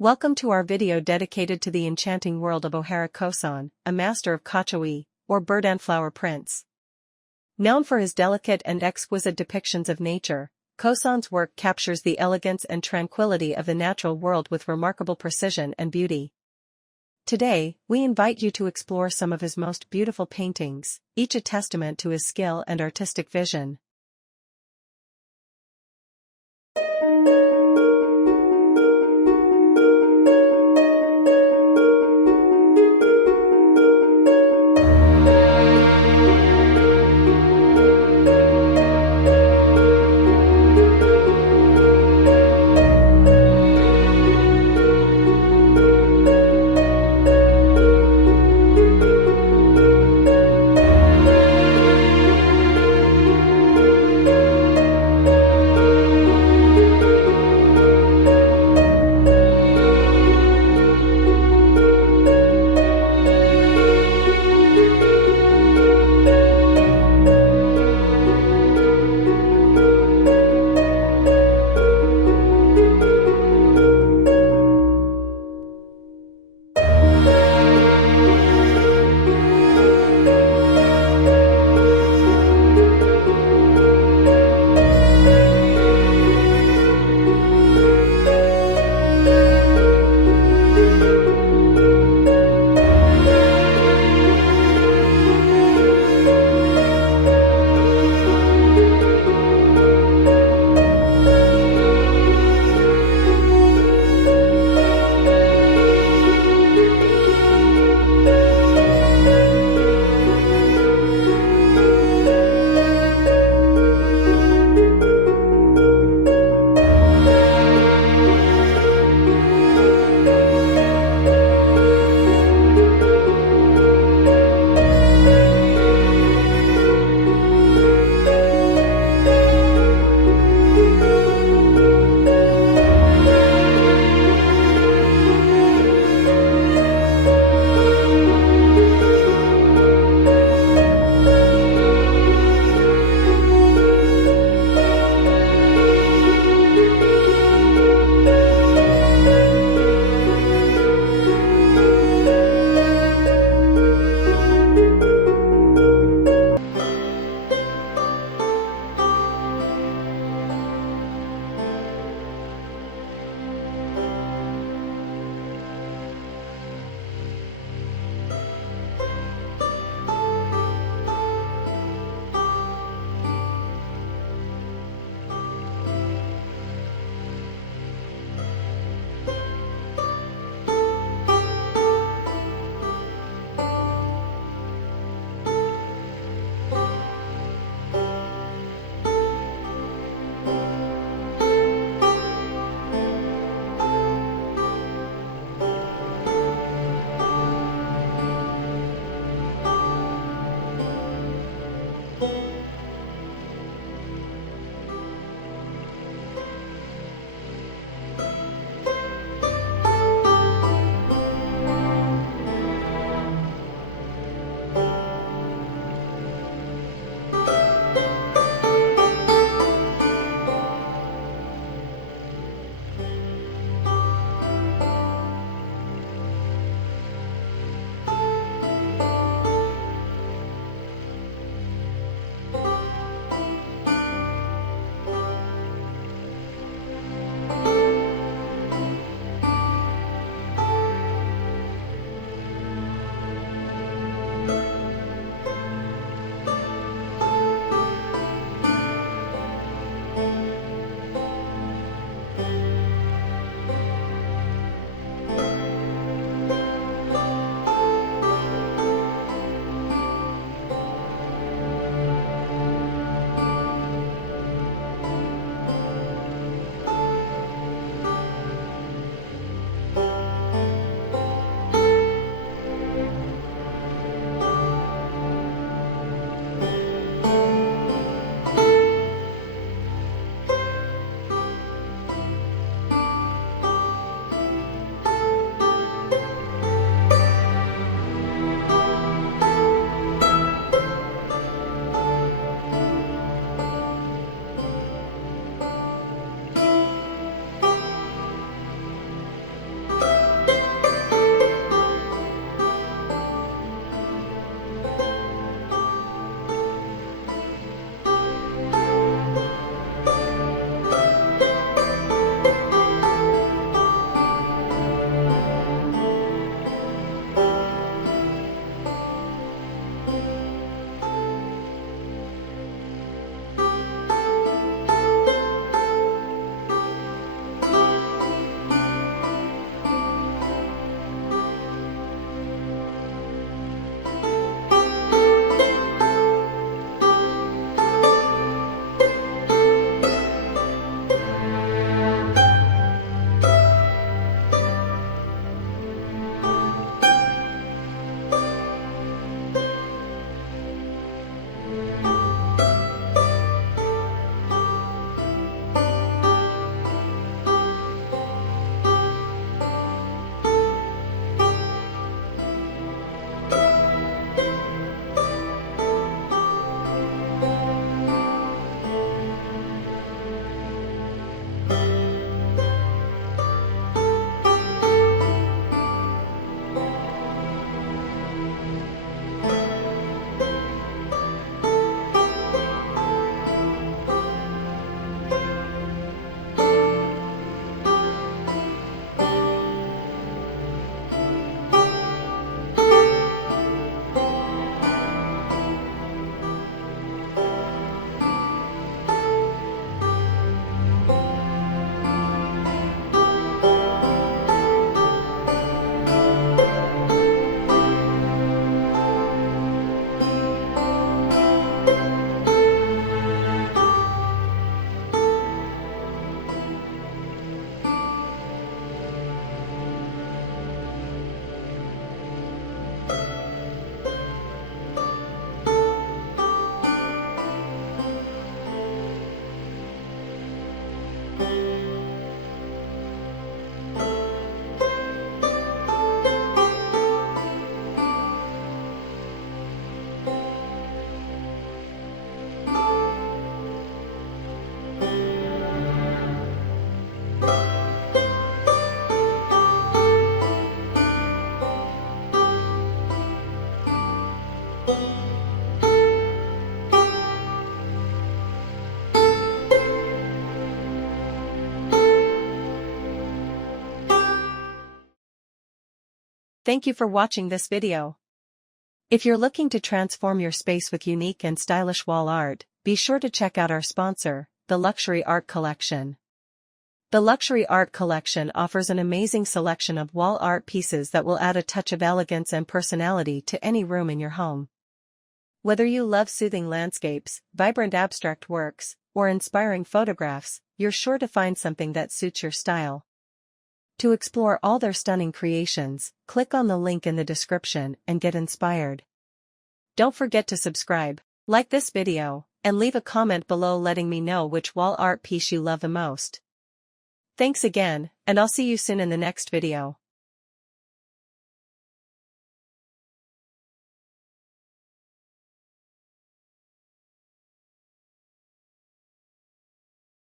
Welcome to our video dedicated to the enchanting world of Ohara Koson, a master of kacho-e, or bird and flower prints. Known for his delicate and exquisite depictions of nature, Koson's work captures the elegance and tranquility of the natural world with remarkable precision and beauty. Today, we invite you to explore some of his most beautiful paintings, each a testament to his skill and artistic vision. Thank you for watching this video. If you're looking to transform your space with unique and stylish wall art, be sure to check out our sponsor, the Luxury Art Collection. The Luxury Art Collection offers an amazing selection of wall art pieces that will add a touch of elegance and personality to any room in your home. Whether you love soothing landscapes, vibrant abstract works, or inspiring photographs, you're sure to find something that suits your style. To explore all their stunning creations, click on the link in the description and get inspired. Don't forget to subscribe, like this video, and leave a comment below letting me know which wall art piece you love the most. Thanks again, and I'll see you soon in the next video.